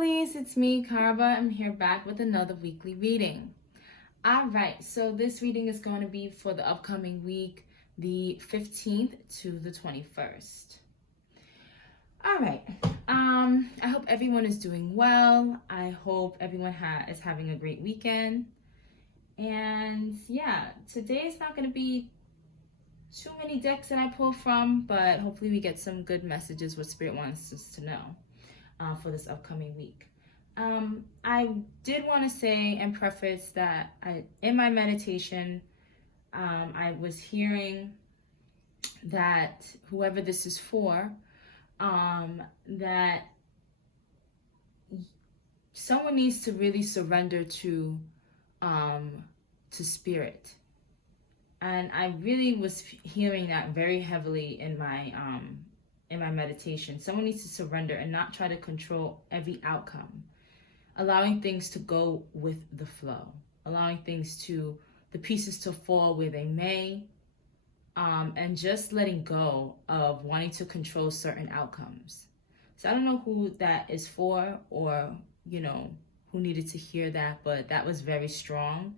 lovelies, it's me, Karba. I'm here back with another weekly reading. Alright, so this reading is going to be for the upcoming week, the 15th to the 21st. Alright, I hope everyone is doing well. I hope everyone is having a great weekend. And yeah, today is not going to be too many decks that I pull from, but hopefully we get some good messages what Spirit wants us to know for this upcoming week. I did want to say and preface that in my meditation, I was hearing that whoever this is for, that someone needs to really surrender to Spirit. And I really was hearing that very heavily in my meditation. Someone needs to surrender and not try to control every outcome. Allowing things to go with the flow. Allowing the pieces to fall where they may. And just letting go of wanting to control certain outcomes. So I don't know who that is for, or, who needed to hear that, but that was very strong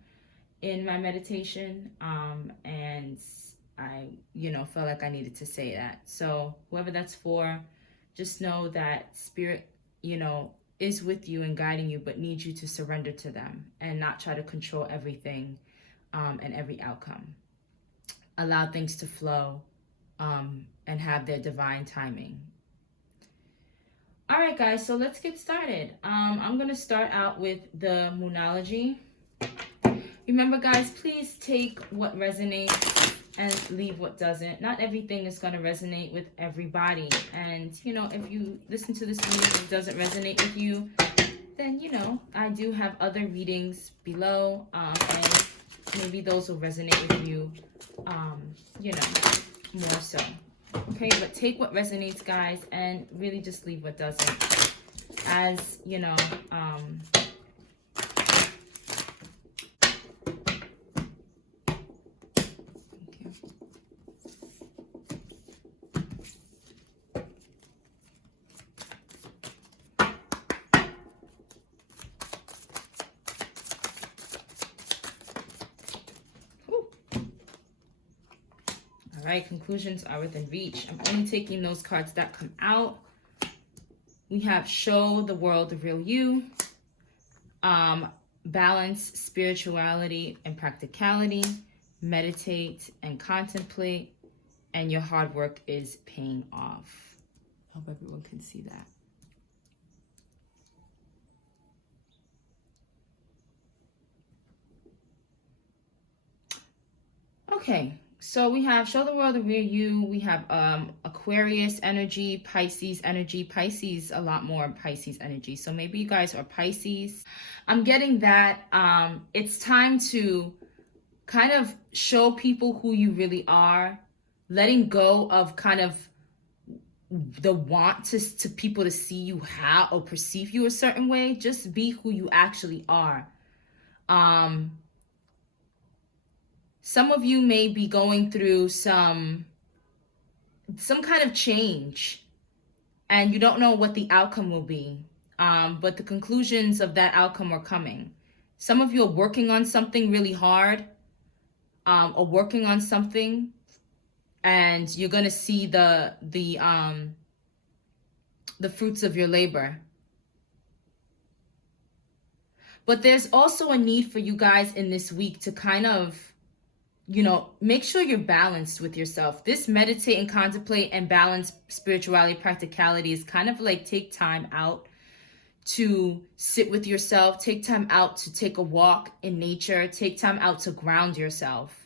in my meditation, and I, felt like I needed to say that. So whoever that's for, just know that Spirit, is with you and guiding you, but needs you to surrender to them and not try to control everything and every outcome. Allow things to flow and have their divine timing. All right, guys, so let's get started. I'm going to start out with the Moonology. Remember, guys, please take what resonates and leave what doesn't. Not everything is going to resonate with everybody. And, if you listen to this reading and it doesn't resonate with you, then, I do have other readings below. And maybe those will resonate with you, more so. Okay, but take what resonates, guys, and really just leave what doesn't. As, all right, conclusions are within reach. I'm only taking those cards that come out. We have show the world the real you, balance spirituality and practicality, meditate and contemplate, and your hard work is paying off. I hope everyone can see that. Okay. So we have show the world the real you. We have Aquarius energy, Pisces energy. Pisces, a lot more Pisces energy. So maybe you guys are Pisces. I'm getting that it's time to kind of show people who you really are. Letting go of kind of the want to people to see you how or perceive you a certain way. Just be who you actually are. Some of you may be going through some kind of change and you don't know what the outcome will be. But the conclusions of that outcome are coming. Some of you are working on something really hard, or working on something, and you're going to see the fruits of your labor. But there's also a need for you guys in this week to kind of, make sure you're balanced with yourself. This meditate and contemplate and balance spirituality, practicality is kind of like take time out to sit with yourself, take time out to take a walk in nature, take time out to ground yourself.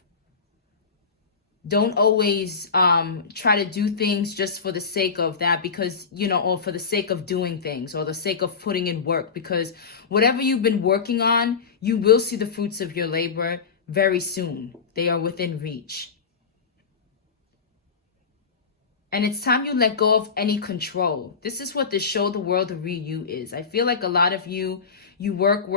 Don't always try to do things just for the sake of that, because, or for the sake of doing things or the sake of putting in work, because whatever you've been working on, you will see the fruits of your labor very soon. They are within reach. And it's time you let go of any control. This is what the show the world the real you is. I feel like a lot of you work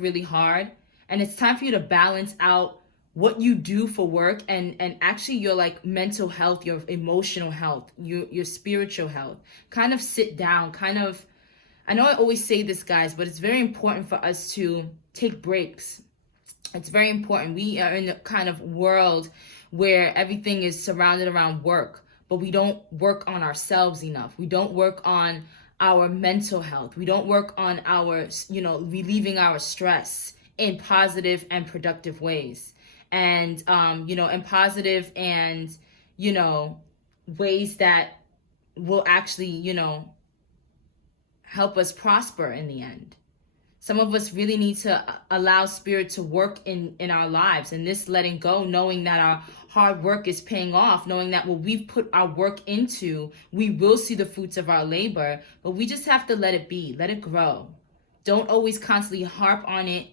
really hard. And it's time for you to balance out what you do for work and actually your like mental health, your emotional health, your spiritual health. Kind of sit down, kind of, I know I always say this, guys, but it's very important for us to take breaks. It's very important. We are in a kind of world where everything is surrounded around work, but we don't work on ourselves enough. We don't work on our mental health. We don't work on our, relieving our stress in positive and productive ways. And, in positive and, ways that will actually, help us prosper in the end. Some of us really need to allow spirit to work in our lives, and this letting go, knowing that our hard work is paying off, knowing that what we've put our work into, we will see the fruits of our labor, but we just have to let it be, let it grow. Don't always constantly harp on it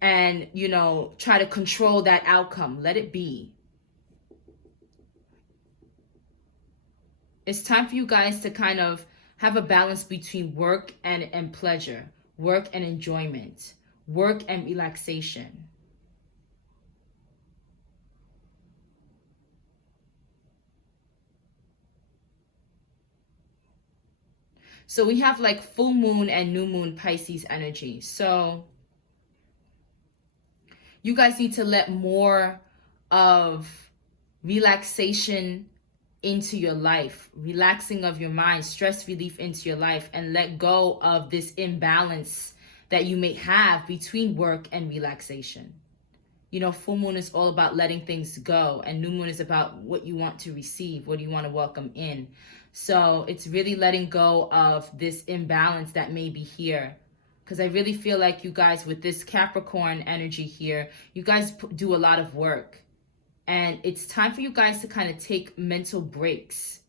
and, try to control that outcome. Let it be. It's time for you guys to kind of have a balance between work and pleasure, work and enjoyment, work and relaxation. So we have like full moon and new moon Pisces energy. So you guys need to let more of relaxation into your life, relaxing of your mind, stress relief into your life, and let go of this imbalance that you may have between work and relaxation. Full moon is all about letting things go, and new moon is about what you want to receive, what do you want to welcome in. So it's really letting go of this imbalance that may be here. Because I really feel like you guys, with this Capricorn energy here, you guys do a lot of work. And it's time for you guys to kind of take mental breaks.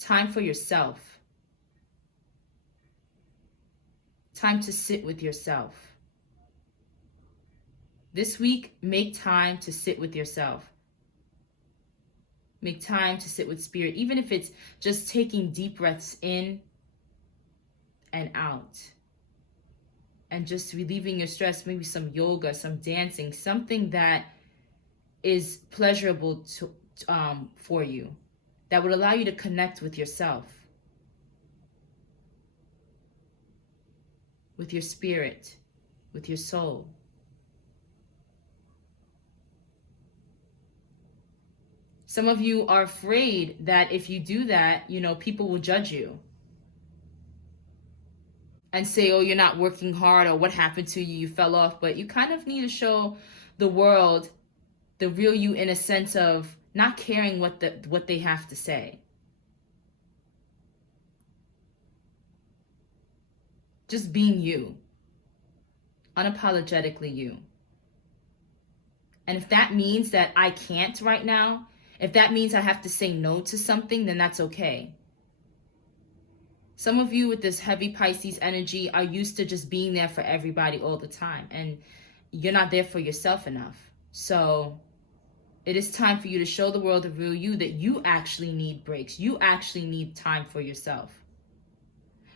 Time for yourself. Time to sit with yourself. This week, make time to sit with yourself. Make time to sit with spirit, even if it's just taking deep breaths in and out. And just relieving your stress, maybe some yoga, some dancing, something that is pleasurable for you, that would allow you to connect with yourself, with your spirit, with your soul. Some of you are afraid that if you do that, people will judge you and say, oh, you're not working hard, or what happened to you, you fell off. But you kind of need to show the world the real you, in a sense of not caring what they have to say. Just being you. Unapologetically you. And if that means that I can't right now, if that means I have to say no to something, then that's okay. Some of you with this heavy Pisces energy are used to just being there for everybody all the time, and you're not there for yourself enough. So it is time for you to show the world the real you, that you actually need breaks. You actually need time for yourself.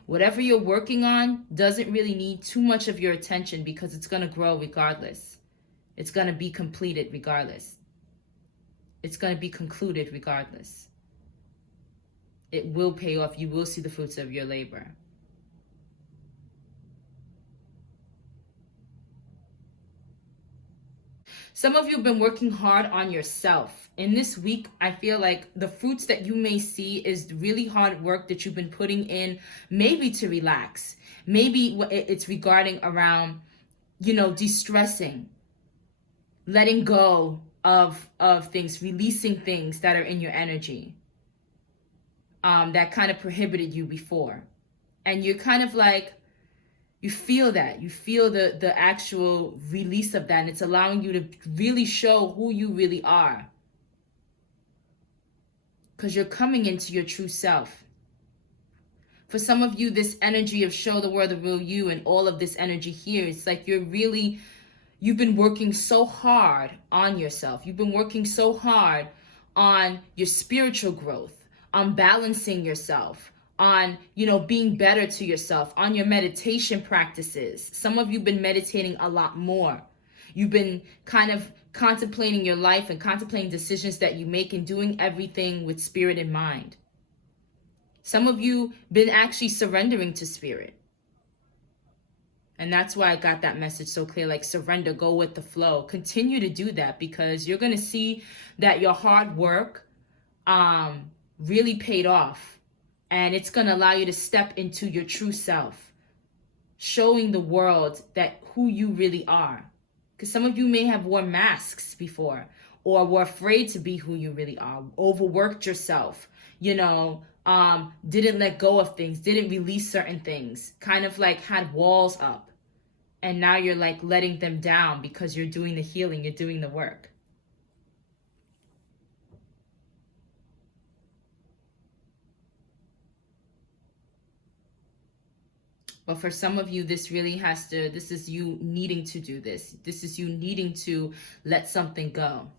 Whatever you're working on doesn't really need too much of your attention, because it's going to grow regardless. It's going to be completed regardless. It's going to be concluded regardless. It will pay off. You will see the fruits of your labor. Some of you have been working hard on yourself. In this week, I feel like the fruits that you may see is really hard work that you've been putting in, maybe to relax. Maybe it's regarding around, de-stressing, letting go of things, releasing things that are in your energy that kind of prohibited you before. And you're kind of like, you feel that. You feel the actual release of that. And it's allowing you to really show who you really are. Because you're coming into your true self. For some of you, this energy of show the world the real you, and all of this energy here, it's like you've been working so hard on yourself. You've been working so hard on your spiritual growth, on balancing yourself, on, being better to yourself, on your meditation practices. Some of you have been meditating a lot more. You've been kind of contemplating your life and contemplating decisions that you make, and doing everything with spirit in mind. Some of you been actually surrendering to spirit. And that's why I got that message so clear, like surrender, go with the flow. Continue to do that, because you're going to see that your hard work really paid off. And it's going to allow you to step into your true self, showing the world that who you really are. Because some of you may have worn masks before, or were afraid to be who you really are, overworked yourself, didn't let go of things, didn't release certain things, kind of like had walls up. And now you're like letting them down because you're doing the healing, you're doing the work. But for some of you, this is you needing to do this. This is you needing to let something go.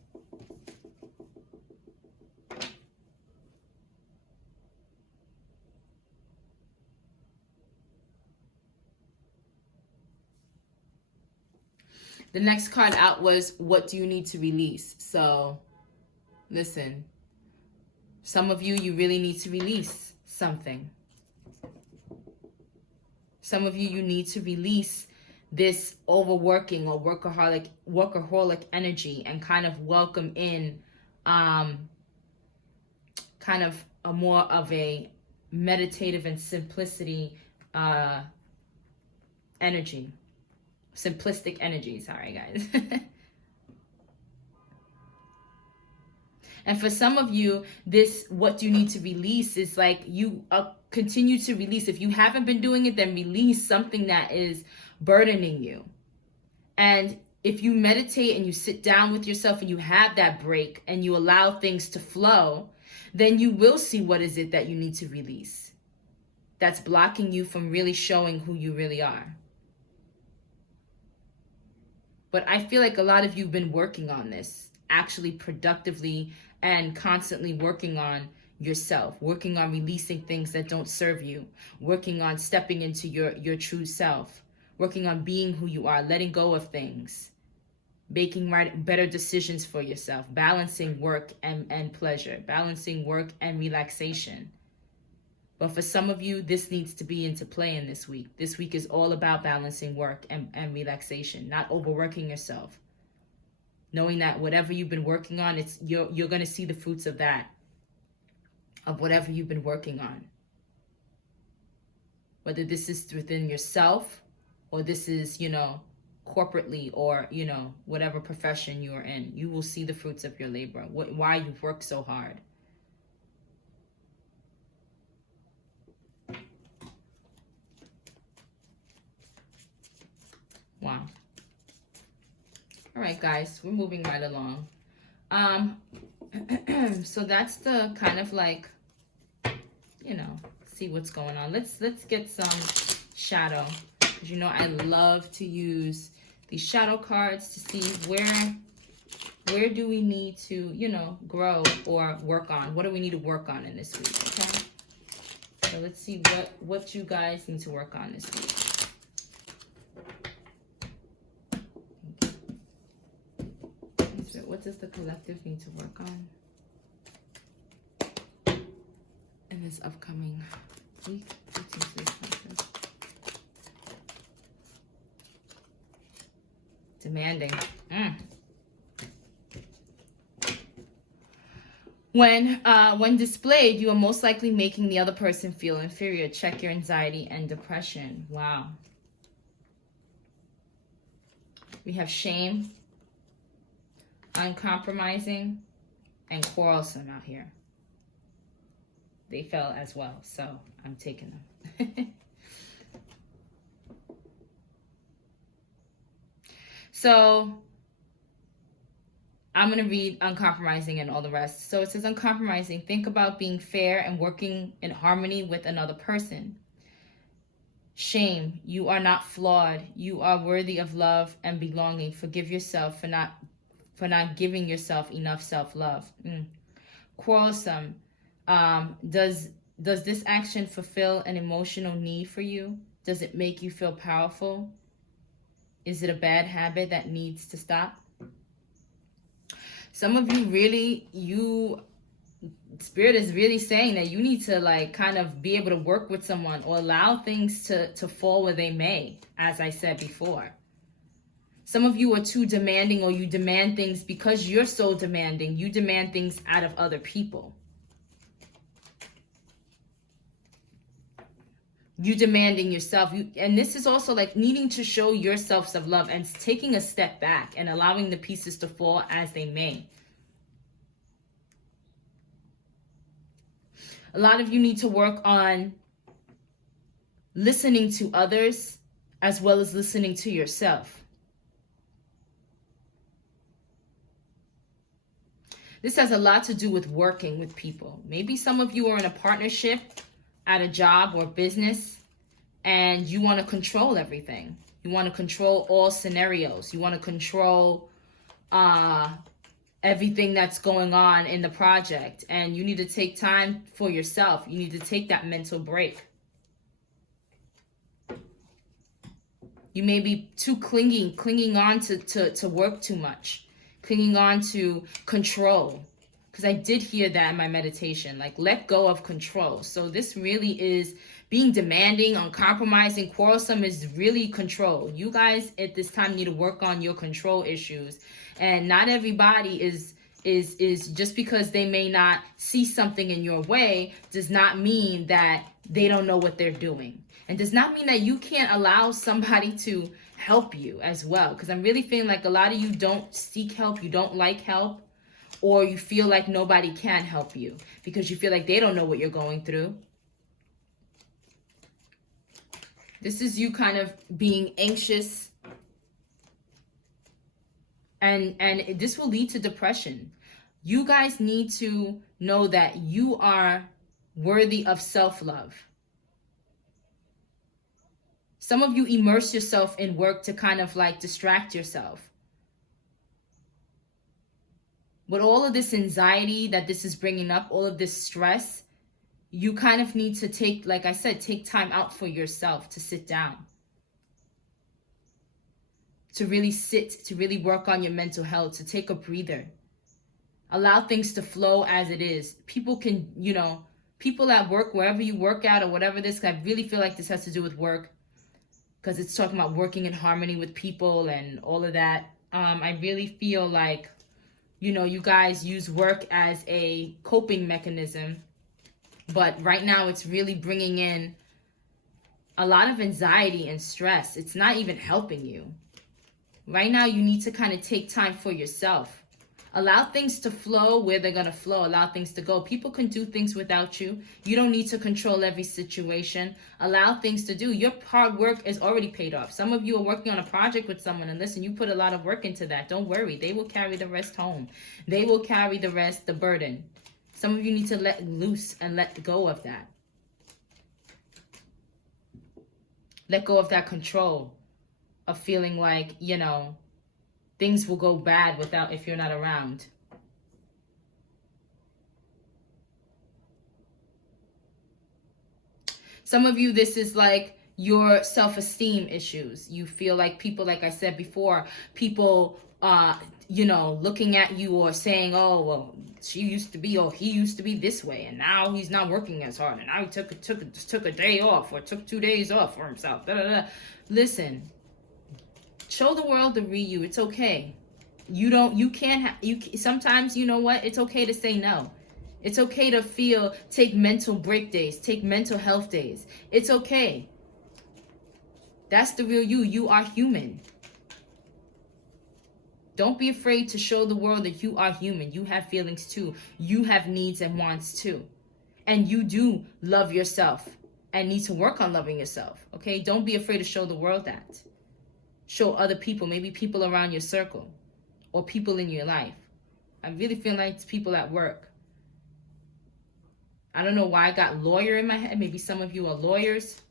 The next card out was, what do you need to release? So, listen. Some of you really need to release something. Some of you need to release this overworking or workaholic energy and kind of welcome in kind of a more of a meditative and simplicity energy. Simplistic energy, sorry guys. And for some of you, this, what you need to release is like you continue to release. If you haven't been doing it, then release something that is burdening you. And if you meditate and you sit down with yourself and you have that break and you allow things to flow, then you will see what is it that you need to release that's blocking you from really showing who you really are. But I feel like a lot of you have been working on this, actually productively and constantly working on yourself, working on releasing things that don't serve you, working on stepping into your true self, working on being who you are, letting go of things, making better decisions for yourself, balancing work and pleasure, balancing work and relaxation. But for some of you, this needs to be into play in this week. This week is all about balancing work and relaxation, not overworking yourself. Knowing that whatever you've been working on, you're going to see the fruits of that, of whatever you've been working on. Whether this is within yourself or this is, corporately or, whatever profession you're in, you will see the fruits of your labor, why you've worked so hard. Wow. All right, guys, we're moving right along. So that's the kind of like, see what's going on. Let's get some shadow. Because I love to use these shadow cards to see where do we need to, grow or work on. What do we need to work on in this week, okay? So let's see what you guys need to work on this week. What does the collective need to work on in this upcoming week? Demanding. When displayed, you are most likely making the other person feel inferior. Check your anxiety and depression. Wow. We have shame, uncompromising, and quarrelsome out here. They fell as well, so I'm taking them. So I'm going to read uncompromising and all the rest. So it says uncompromising. Think about being fair and working in harmony with another person. Shame. You are not flawed. You are worthy of love and belonging. Forgive yourself for not giving yourself enough self-love. Quarrelsome. Does this action fulfill an emotional need for you? Does it make you feel powerful? Is it a bad habit that needs to stop? Some of you really, Spirit is really saying that you need to like kind of be able to work with someone or allow things to fall where they may, as I said before. Some of you are too demanding, or you demand things because you're so demanding. You demand things out of other people. You demanding yourself. And this is also like needing to show yourself some love and taking a step back and allowing the pieces to fall as they may. A lot of you need to work on listening to others as well as listening to yourself. This has a lot to do with working with people. Maybe some of you are in a partnership at a job or business, and you want to control everything. You want to control all scenarios. You want to control everything that's going on in the project, and you need to take time for yourself. You need to take that mental break. You may be too clinging on to work too much, clinging on to control. Because I did hear that in my meditation, like let go of control. So this really is being demanding, uncompromising, quarrelsome is really control. You guys at this time need to work on your control issues. And not everybody is just because they may not see something in your way does not mean that they don't know what they're doing. And does not mean that you can't allow somebody to help you as well. Because I'm really feeling like a lot of you don't seek help, you don't like help, or you feel like nobody can help you because you feel like they don't know what you're going through. This is you kind of being anxious, and this will lead to depression. You guys need to know that you are worthy of self-love. Some of you immerse yourself in work to kind of like distract yourself. With all of this anxiety that this is bringing up, all of this stress, you kind of need to take, like I said, take time out for yourself to sit down. To really sit, to really work on your mental health, to take a breather. Allow things to flow as it is. People can, people at work, wherever you work at or whatever this, I really feel like this has to do with work. Because it's talking about working in harmony with people and all of that. I really feel like, you guys use work as a coping mechanism. But right now it's really bringing in a lot of anxiety and stress. It's not even helping you. Right now you need to kind of take time for yourself. Allow things to flow where they're going to flow. Allow things to go. People can do things without you. You don't need to control every situation. Allow things to do. Your hard work is already paid off. Some of you are working on a project with someone, and listen, you put a lot of work into that. Don't worry. They will carry the rest home. They will carry the rest, the burden. Some of you need to let loose and let go of that. Let go of that control of feeling like, things will go bad if you're not around. Some of you, this is like your self-esteem issues. You feel like people, like I said before, people, looking at you or saying, oh, well, she used to be, or he used to be this way, and now he's not working as hard, and now he took a day off or took 2 days off for himself. Da, da, da. Listen. Show the world the real you. It's okay. Sometimes, you know what? It's okay to say no. It's okay to take mental break days, take mental health days. It's okay. That's the real you. You are human. Don't be afraid to show the world that you are human. You have feelings too. You have needs and wants too. And you do love yourself and need to work on loving yourself. Okay? Don't be afraid to show the world that. Show other people, maybe people around your circle or people in your life. I really feel like it's people at work. I don't know why I got lawyer in my head. Maybe some of you are lawyers.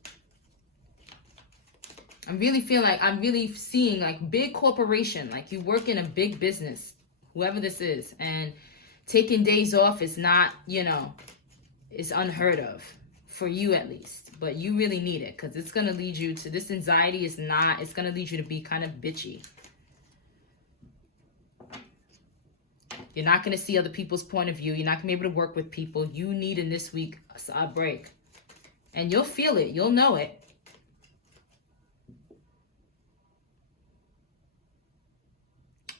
I'm really seeing like big corporation, like you work in a big business, whoever this is, and taking days off is not, is unheard of for you at least. But you really need it because it's going to lead you to this anxiety it's going to lead you to be kind of bitchy. You're not going to see other people's point of view. You're not going to be able to work with people. You need in this week a break. And you'll feel it. You'll know it.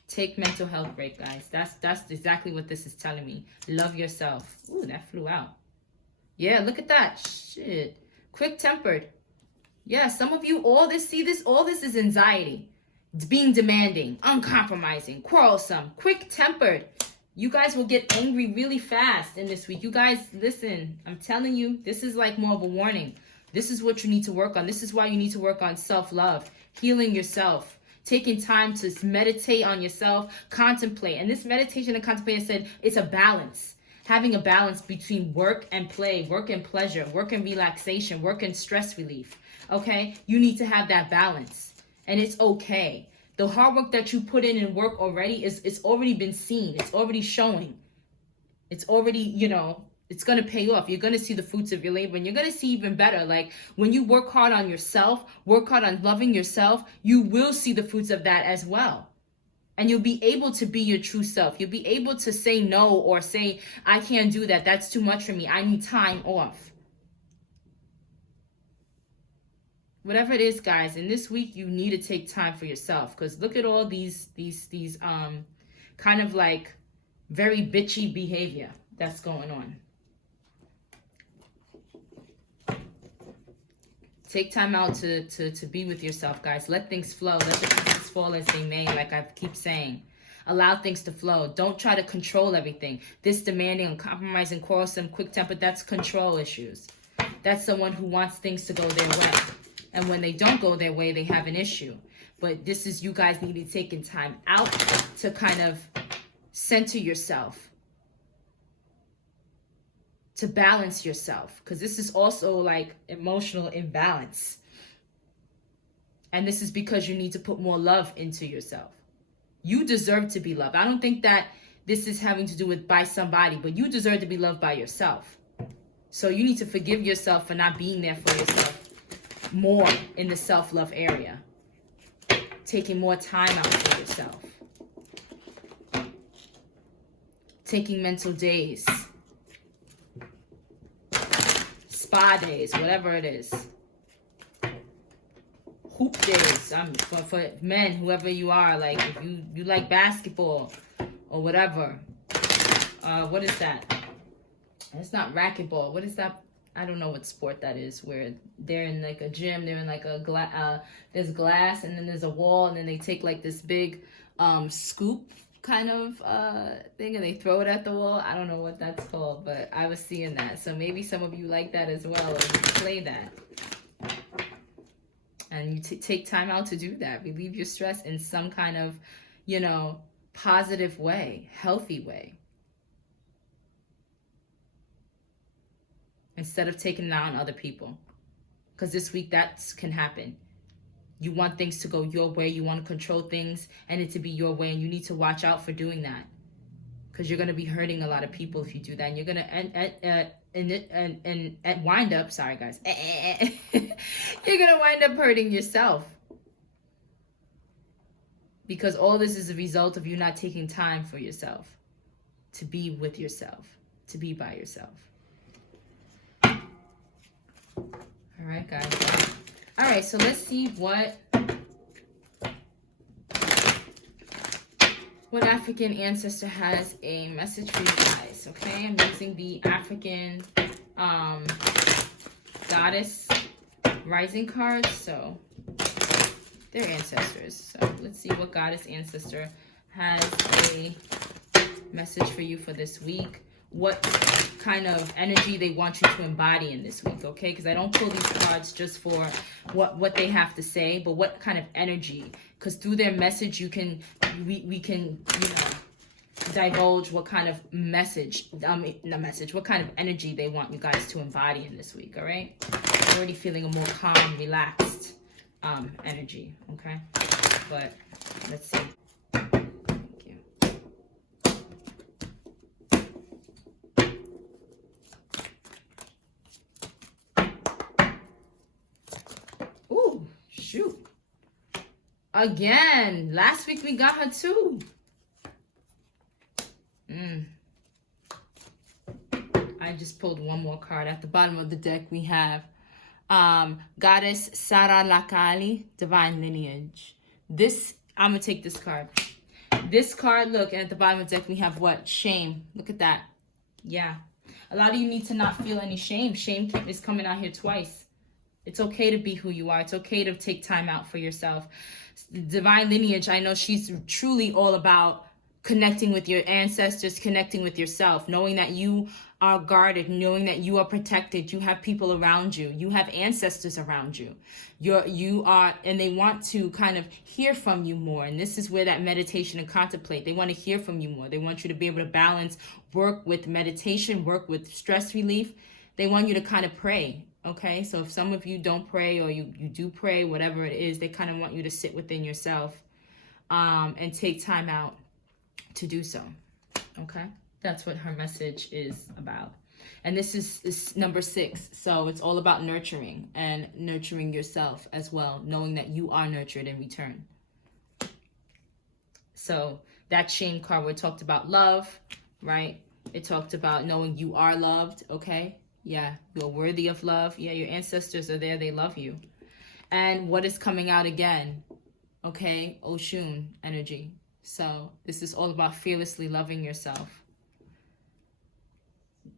Take mental health break, guys. That's exactly what this is telling me. Love yourself. Ooh, that flew out. Yeah, look at that. Shit. Quick-tempered. Yeah, some of you, all this is anxiety. It's being demanding, uncompromising, quarrelsome, quick-tempered. You guys will get angry really fast in this week. You guys, listen, I'm telling you, this is like more of a warning. This is what you need to work on. This is why you need to work on self-love, healing yourself, taking time to meditate on yourself, contemplate. And this meditation and contemplation said it's a balance. Having a balance between work and play, work and pleasure, work and relaxation, work and stress relief. Okay? You need to have that balance. And it's okay. The hard work that you put in and work already it's already been seen. It's already showing. It's already, it's going to pay off. You're going to see the fruits of your labor, and you're going to see even better. Like when you work hard on yourself, work hard on loving yourself, you will see the fruits of that as well. And you'll be able to be your true self. You'll be able to say no or say, I can't do that. That's too much for me. I need time off. Whatever it is, guys, in this week, you need to take time for yourself. Because look at all these kind of like very bitchy behavior that's going on. Take time out to be with yourself, guys. Let things flow. Let the pieces fall as they may, like I keep saying. Allow things to flow. Don't try to control everything. This demanding, uncompromising, quarrelsome, quick-tempered, that's control issues. That's someone who wants things to go their way. And when they don't go their way, they have an issue. But this is you guys need to be taking time out to kind of center yourself. To balance yourself. Because this is also like emotional imbalance. And this is because you need to put more love into yourself. You deserve to be loved. I don't think that this is having to do with by somebody, but you deserve to be loved by yourself. So you need to forgive yourself for not being there for yourself more in the self-love area. Taking more time out for yourself. Taking mental days. Spa days, whatever it is. Hoop days. For men, whoever you are, like if you like basketball or whatever. What is that? It's not racquetball. What is that? I don't know what sport that is, where they're in like a gym, they're in like a there's glass and then there's a wall, and then they take like this big scoop kind of thing and they throw it at the wall. I don't know what that's called, but I was seeing that. So maybe some of you like that as well, or you play that. And you take time out to do that. Relieve your stress in some kind of, positive way, healthy way. Instead of taking it out on other people. Because this week that can happen. You want things to go your way. You want to control things and it to be your way. And you need to watch out for doing that. Because you're going to be hurting a lot of people if you do that. And you're going to wind up, sorry guys. You're going to wind up hurting yourself. Because all this is a result of you not taking time for yourself. To be with yourself. To be by yourself. All right, guys. All right, so let's see what African ancestor has a message for you guys, okay? I'm using the African goddess rising cards, so they're ancestors. So let's see what goddess ancestor has a message for you for this week. What kind of energy they want you to embody in this week, okay? Because I don't pull these cards just for what they have to say, but what kind of energy. Because through their message, we can divulge what kind of what kind of energy they want you guys to embody in this week, all right? I'm already feeling a more calm, relaxed energy, okay? But let's see. Shoot. Again. Last week we got her too. I just pulled one more card. At the bottom of the deck, we have Goddess Sara Lakali, Divine Lineage. I'm going to take this card. This card, look, and at the bottom of the deck, we have what? Shame. Look at that. Yeah. A lot of you need to not feel any shame. Shame is coming out here twice. It's okay to be who you are. It's okay to take time out for yourself. Divine Lineage, I know she's truly all about connecting with your ancestors, connecting with yourself, knowing that you are guarded, knowing that you are protected, you have people around you, you have ancestors around you. You are, and they want to kind of hear from you more. And this is where that meditation and contemplate, they want to hear from you more. They want you to be able to balance work with meditation, work with stress relief. They want you to kind of pray. Okay, so if some of you don't pray, or you do pray, whatever it is, they kind of want you to sit within yourself and take time out to do so. Okay, that's what her message is about. And this is number 6. So it's all about nurturing and nurturing yourself as well, knowing that you are nurtured in return. So that shame card where it talked about love, right? It talked about knowing you are loved, okay? Yeah, you're worthy of love. Yeah, your ancestors are there. They love you. And what is coming out again? Okay, Oshun energy. So this is all about fearlessly loving yourself.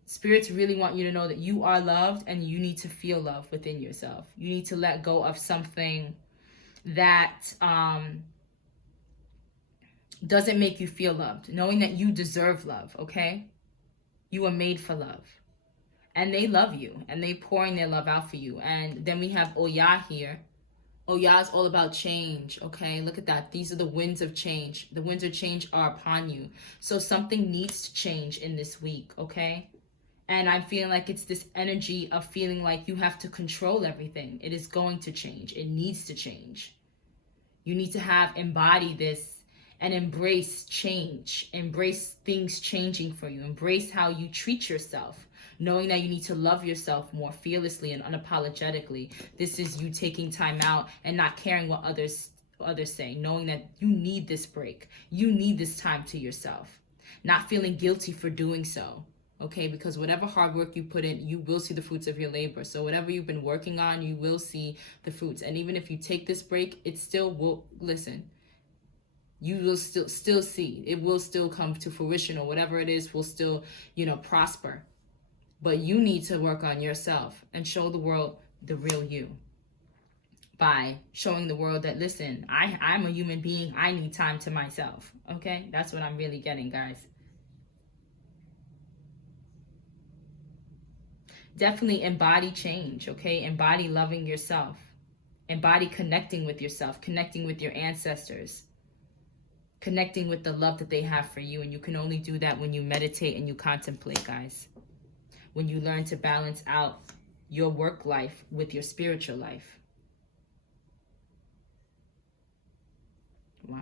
Spirits really want you to know that you are loved, and you need to feel love within yourself. You need to let go of something that doesn't make you feel loved. Knowing that you deserve love, okay? You are made for love. And they love you, and they pouring their love out for you. And then we have Oya here. Oya is all about change, okay? Look at that. These are the winds of change. The winds of change are upon you. So something needs to change in this week, okay? And I'm feeling like it's this energy of feeling like you have to control everything. It is going to change. It needs to change. You need to embody this and embrace change. Embrace things changing for you. Embrace how you treat yourself. Knowing that you need to love yourself more fearlessly and unapologetically. This is you taking time out and not caring what others say. Knowing that you need this break. You need this time to yourself. Not feeling guilty for doing so. Okay, because whatever hard work you put in, you will see the fruits of your labor. So whatever you've been working on, you will see the fruits. And even if you take this break, it still will, listen, you will still see. It will still come to fruition, or whatever it is will still, prosper. But you need to work on yourself and show the world the real you by showing the world that, listen, I'm a human being. I need time to myself. Okay? That's what I'm really getting, guys. Definitely embody change, okay? Embody loving yourself. Embody connecting with yourself, connecting with your ancestors, connecting with the love that they have for you. And you can only do that when you meditate and you contemplate, guys. When you learn to balance out your work life with your spiritual life. Wow.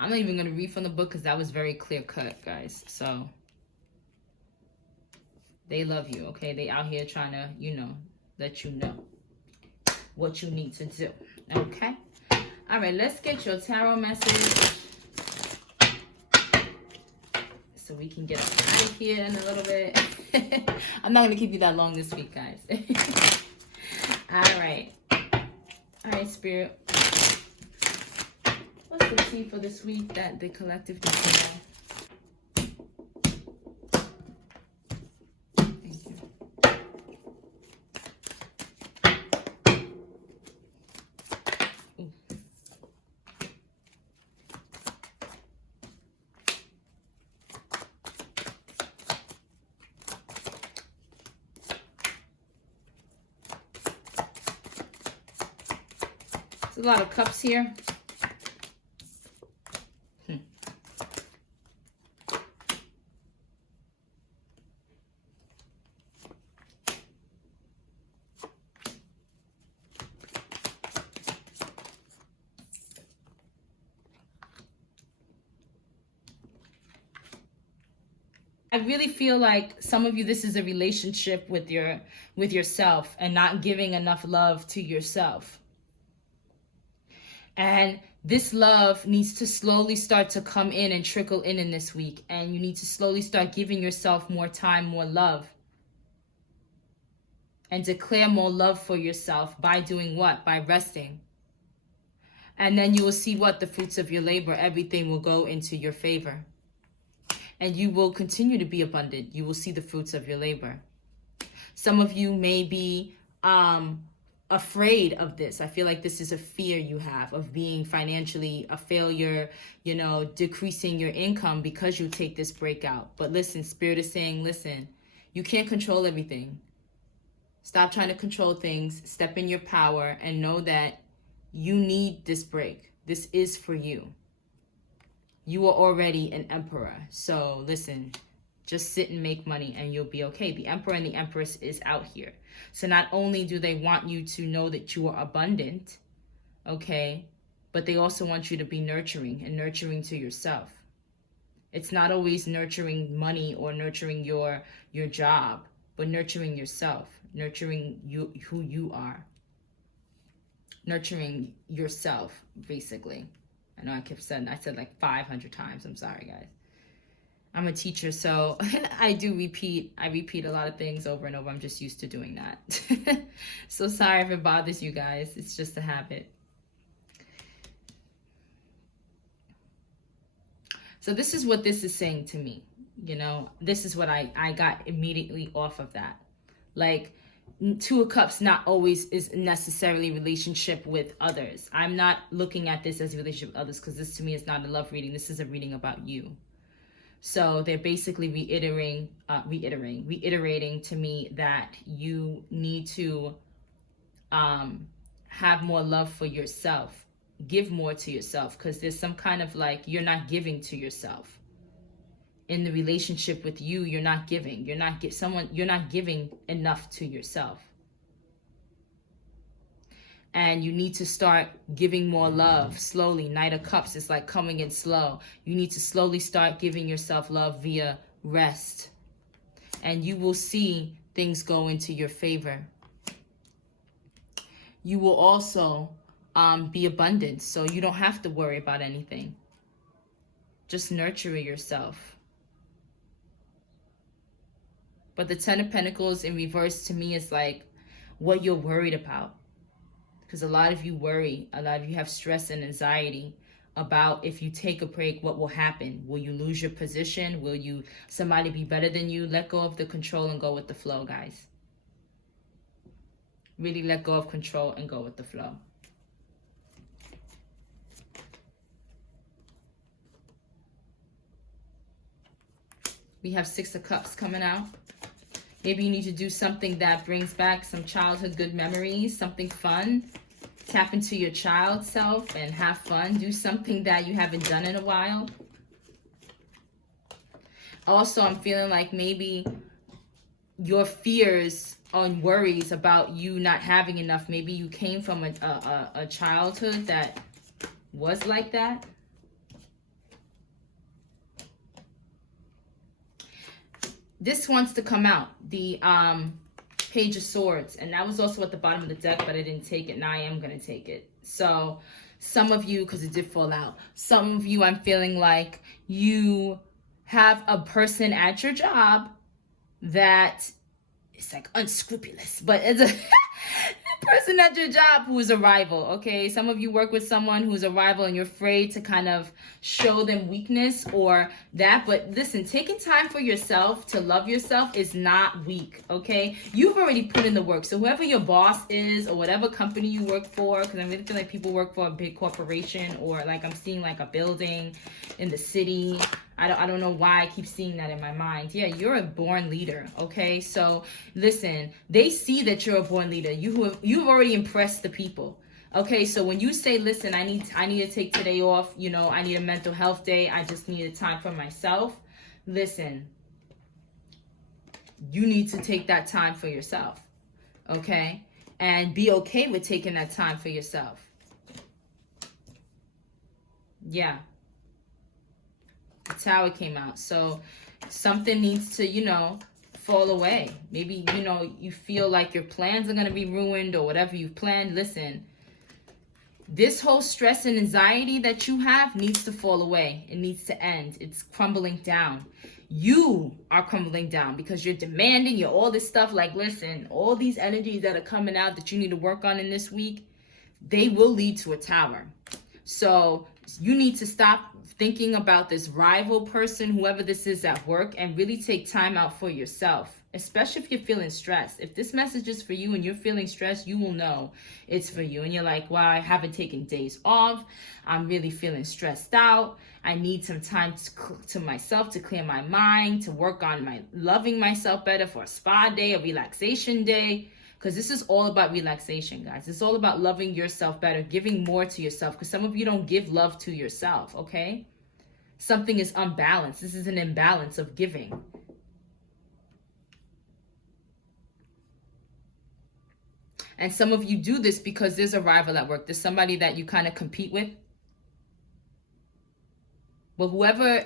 I'm not even going to read from the book because that was very clear cut, guys. So they love you, okay? They out here trying to, let you know what you need to do, okay? All right, let's get your tarot message so we can get out of here in a little bit. I'm not going to keep you that long this week, guys. All right. All right, Spirit. What's the tea for this week that the collective needs to know? There's a lot of cups here. I really feel like some of you, this is a relationship with yourself and not giving enough love to yourself. And This love needs to slowly start to come in and trickle in this week. And you need to slowly start giving yourself more time, more love. And declare more love for yourself by doing what? By resting. And then you will see what? The fruits of your labor. Everything will go into your favor. And you will continue to be abundant. You will see the fruits of your labor. Some of you may be afraid of this. I feel like this is a fear you have of being financially a failure, decreasing your income because you take this breakout. But listen, Spirit is saying, listen, you can't control everything. Stop trying to control things. Step in your power and know that you need this break. This is for you. You are already an emperor. So listen, just sit and make money and you'll be okay. The emperor and the empress is out here. So not only do they want you to know that you are abundant, okay, but they also want you to be nurturing and nurturing to yourself. It's not always nurturing money or nurturing your job, but nurturing yourself, nurturing you, who you are. Nurturing yourself, basically. I know I said like 500 times. I'm sorry, guys. I'm a teacher, so I repeat a lot of things over and over. I'm just used to doing that. So sorry if it bothers you guys. It's just a habit. So this is what this is saying to me. This is what I got immediately off of that. Like, Two of Cups not always is necessarily relationship with others. I'm not looking at this as a relationship with others, because this to me is not a love reading. This is a reading about you. So they're basically reiterating to me that you need to have more love for yourself. Give more to yourself, because there's some kind of like you're not giving to yourself. In the relationship with you, you're not giving. You're not giving enough to yourself. And you need to start giving more love slowly. Knight of Cups is like coming in slow. You need to slowly start giving yourself love via rest. And you will see things go into your favor. You will also be abundant, so you don't have to worry about anything. Just nurture yourself. But the Ten of Pentacles in reverse to me is like what you're worried about. Because a lot of you worry, a lot of you have stress and anxiety about if you take a break, what will happen? Will you lose your position? Will somebody be better than you? Let go of the control and go with the flow, guys. Really let go of control and go with the flow. We have Six of Cups coming out. Maybe you need to do something that brings back some childhood good memories, something fun. Tap into your child self and have fun. Do something that you haven't done in a while. Also, I'm feeling like maybe your fears and worries about you not having enough. Maybe you came from a childhood that was like that. This wants to come out, the Page of Swords, and that was also at the bottom of the deck, but I didn't take it. Now I am going to take it. So some of you, because it did fall out, some of you, I'm feeling like you have a person at your job that is like unscrupulous, but it's a person at your job who is a rival, okay? Some of you work with someone who's a rival and you're afraid to kind of show them weakness or that. But listen, taking time for yourself to love yourself is not weak, okay? You've already put in the work. So whoever your boss is or whatever company you work for, because I really feel like people work for a big corporation or like I'm seeing like a building in the city. I don't know why I keep seeing that in my mind. Yeah, you're a born leader, okay? So listen, they see that you're a born leader. You've already impressed the people. Okay, so when you say, listen, I need to take today off, I need a mental health day, I just need a time for myself. Listen, you need to take that time for yourself, okay? And be okay with taking that time for yourself. Yeah. The Tower came out. So something needs to, fall away. Maybe, you feel like your plans are going to be ruined or whatever you've planned. Listen, This whole stress and anxiety that you have needs to fall away. It needs to end. It's crumbling down. You are crumbling down because you're demanding, you're all this stuff. Like, listen, all these energies that are coming out that you need to work on in this week, they will lead to a tower. So you need to stop thinking about this rival person, whoever this is at work, and really take time out for yourself, especially if you're feeling stressed. If this message is for you and you're feeling stressed, you will know it's for you. And you're like, wow, I haven't taken days off. I'm really feeling stressed out. I need some time to myself to clear my mind, to work on my loving myself better for a spa day, a relaxation day. Because this is all about relaxation, guys. It's all about loving yourself better, giving more to yourself. Because some of you don't give love to yourself, okay? Something is unbalanced. This is an imbalance of giving. And some of you do this because there's a rival at work. There's somebody that you kind of compete with. But whoever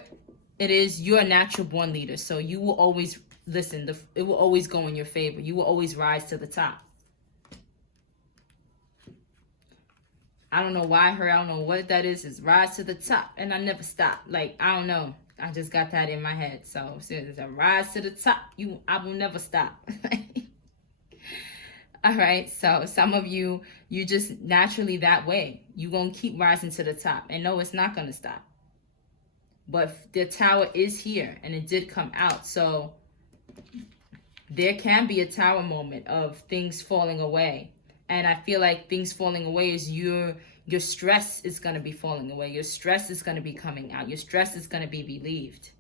it is, you're a natural born leader. So you will always... Listen, it will always go in your favor. You will always rise to the top. I don't know why I heard, I don't know what that is rise to the top. And I never stop. Like, I don't know. I just got that in my head. So, it's a rise to the top. I will never stop. All right. So, some of you just naturally that way. You're going to keep rising to the top. And no, it's not going to stop. But the tower is here. And it did come out. So... there can be a tower moment of things falling away. And I feel like things falling away is your stress is going to be falling away. Your stress is going to be coming out. Your stress is going to be relieved.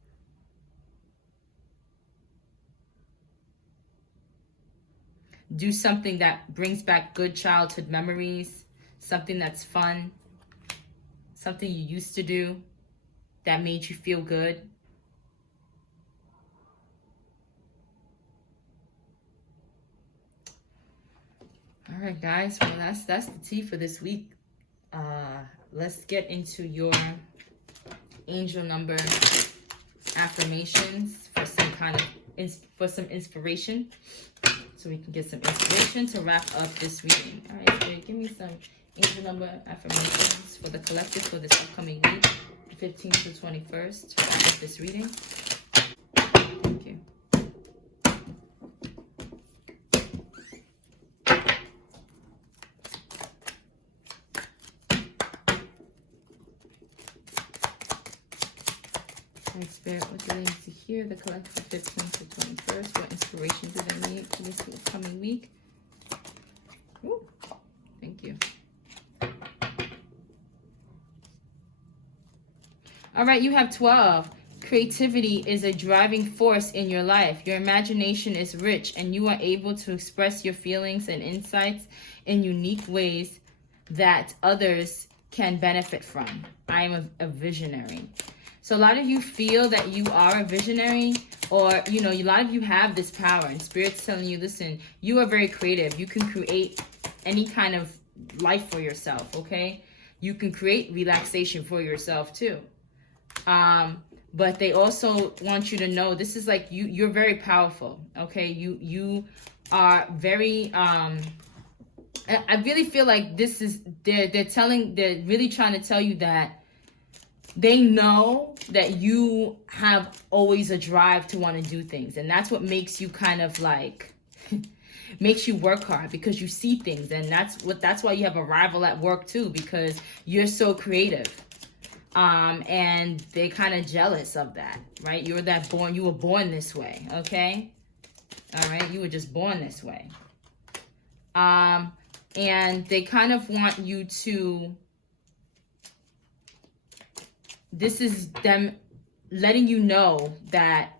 Do something that brings back good childhood memories. Something that's fun. Something you used to do that made you feel good. All right, guys. Well, that's the tea for this week. Let's get into your angel number affirmations for some kind of inspiration, so we can get some inspiration to wrap up this reading. All right, so give me some angel number affirmations for the collective for this upcoming week, 15th to 21st, to wrap up this reading. Thank you. Spirit, what do they need to hear? The collective 15th to 21st. What inspiration do they need for this upcoming week? Ooh, thank you. All right, you have 12. Creativity is a driving force in your life. Your imagination is rich and you are able to express your feelings and insights in unique ways that others can benefit from. I am a visionary. So a lot of you feel that you are a visionary, or, you know, a lot of you have this power and Spirit's telling you, listen, you are very creative. You can create any kind of life for yourself, okay? You can create relaxation for yourself too. But they also want you to know this is like you're very powerful, okay? You are very, I really feel like this is, they're really trying to tell you that they know that you have always a drive to want to do things. And that's what makes you kind of like, makes you work hard, because you see things. And that's why you have a rival at work too, because you're so creative. And they're kind of jealous of that, right? You were born this way, okay? All right, you were just born this way. And they kind of want you to, this is them letting you know that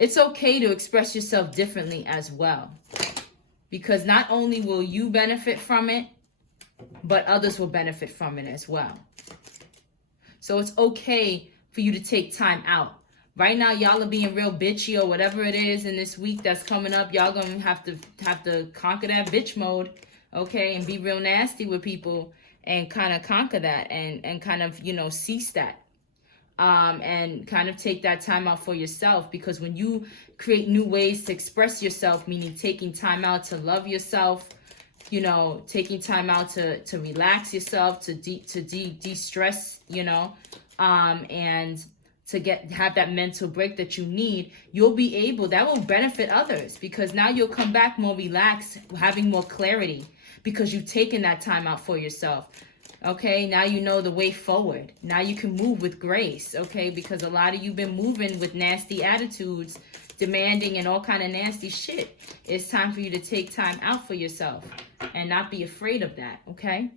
it's okay to express yourself differently as well. Because not only will you benefit from it, but others will benefit from it as well. So it's okay for you to take time out. Right now, y'all are being real bitchy or whatever it is in this week that's coming up. Y'all gonna have to conquer that bitch mode, okay? And be real nasty with people and kind of conquer that and kind of, you know, cease that. and kind of take that time out for yourself, because when you create new ways to express yourself, meaning taking time out to love yourself, you know, taking time out to relax yourself, to de-stress, you know, and to have that mental break that you need, you'll be able, that will benefit others, because now you'll come back more relaxed, having more clarity, because you've taken that time out for yourself. Okay, now you know the way forward. Now you can move with grace, okay? Because a lot of you been moving with nasty attitudes, demanding and all kind of nasty shit. It's time for you to take time out for yourself and not be afraid of that, okay?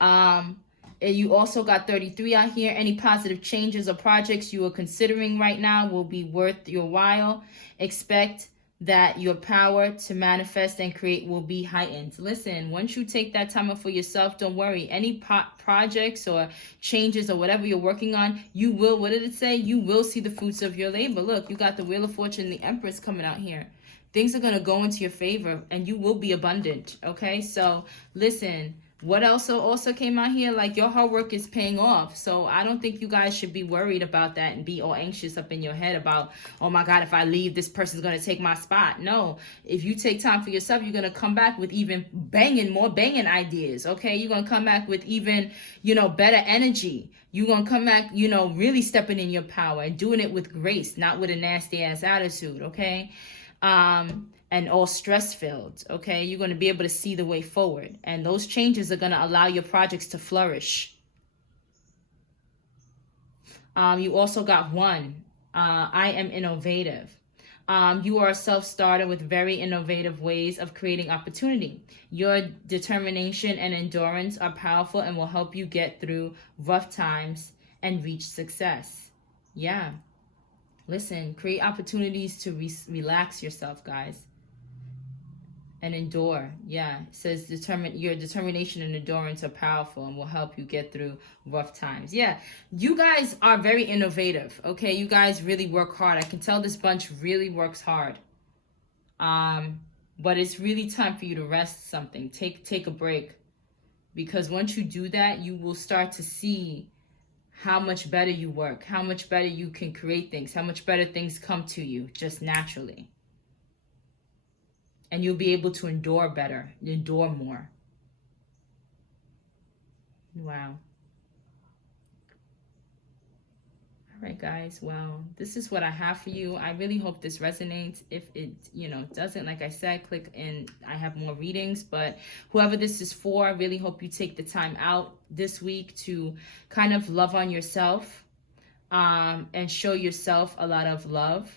And you also got 33 out here. Any positive changes or projects you are considering right now will be worth your while. Expect that your power to manifest and create will be heightened. Listen, once you take that time out for yourself, don't worry. Any projects or changes or whatever you're working on, you will, what did it say? You will see the fruits of your labor. Look, you got the Wheel of Fortune and the Empress coming out here. Things are going to go into your favor and you will be abundant. Okay, so listen. What else also came out here? Like, your hard work is paying off. So I don't think you guys should be worried about that and be all anxious up in your head about, oh my God, if I leave, this person's going to take my spot. No, if you take time for yourself, you're going to come back with even more banging ideas. Okay, you're going to come back with even, you know, better energy. You're going to come back, you know, really stepping in your power and doing it with grace, not with a nasty ass attitude. Okay. And all stress filled, okay? You're going to be able to see the way forward. And those changes are going to allow your projects to flourish. You also got one. I am innovative. You are a self-starter with very innovative ways of creating opportunity. Your determination and endurance are powerful and will help you get through rough times and reach success. Yeah. Listen, create opportunities to relax yourself, guys. And endure. Yeah, it says your determination and endurance are powerful and will help you get through rough times. Yeah, you guys are very innovative. Okay, you guys really work hard. I can tell this bunch really works hard. But it's really time for you to rest something. Take a break, because once you do that, you will start to see how much better you work, how much better you can create things, how much better things come to you just naturally. And you'll be able to endure better, endure more. Wow. All right, guys. Well, this is what I have for you. I really hope this resonates. If it, you know, doesn't, like I said, click and I have more readings. But whoever this is for, I really hope you take the time out this week to kind of love on yourself, and show yourself a lot of love.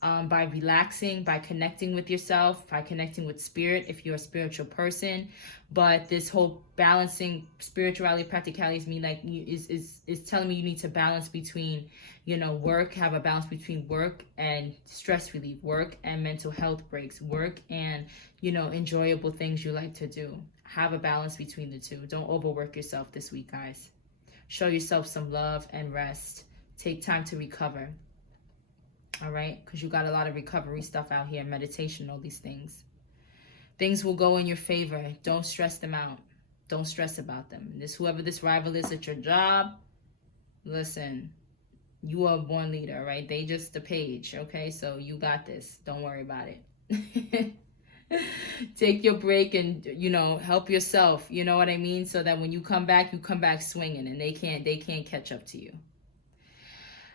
By relaxing, by connecting with yourself, by connecting with spirit if you're a spiritual person. But this whole balancing spirituality, practicalities mean like is telling me you need to balance between, you know, work, have a balance between work and stress relief, work and mental health breaks, work and, you know, enjoyable things you like to do. Have a balance between the two. Don't overwork yourself this week, guys. Show yourself some love and rest. Take time to recover. All right, because you got a lot of recovery stuff out here, meditation, all these things. Things will go in your favor. Don't stress them out. Don't stress about them. Whoever this rival is at your job, listen, you are a born leader, right? They just the page, okay? So you got this. Don't worry about it. Take your break and, you know, help yourself. You know what I mean? So that when you come back swinging, and they can't catch up to you.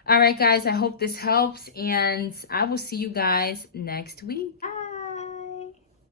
All right, guys, I hope this helps, and I will see you guys next week. Bye.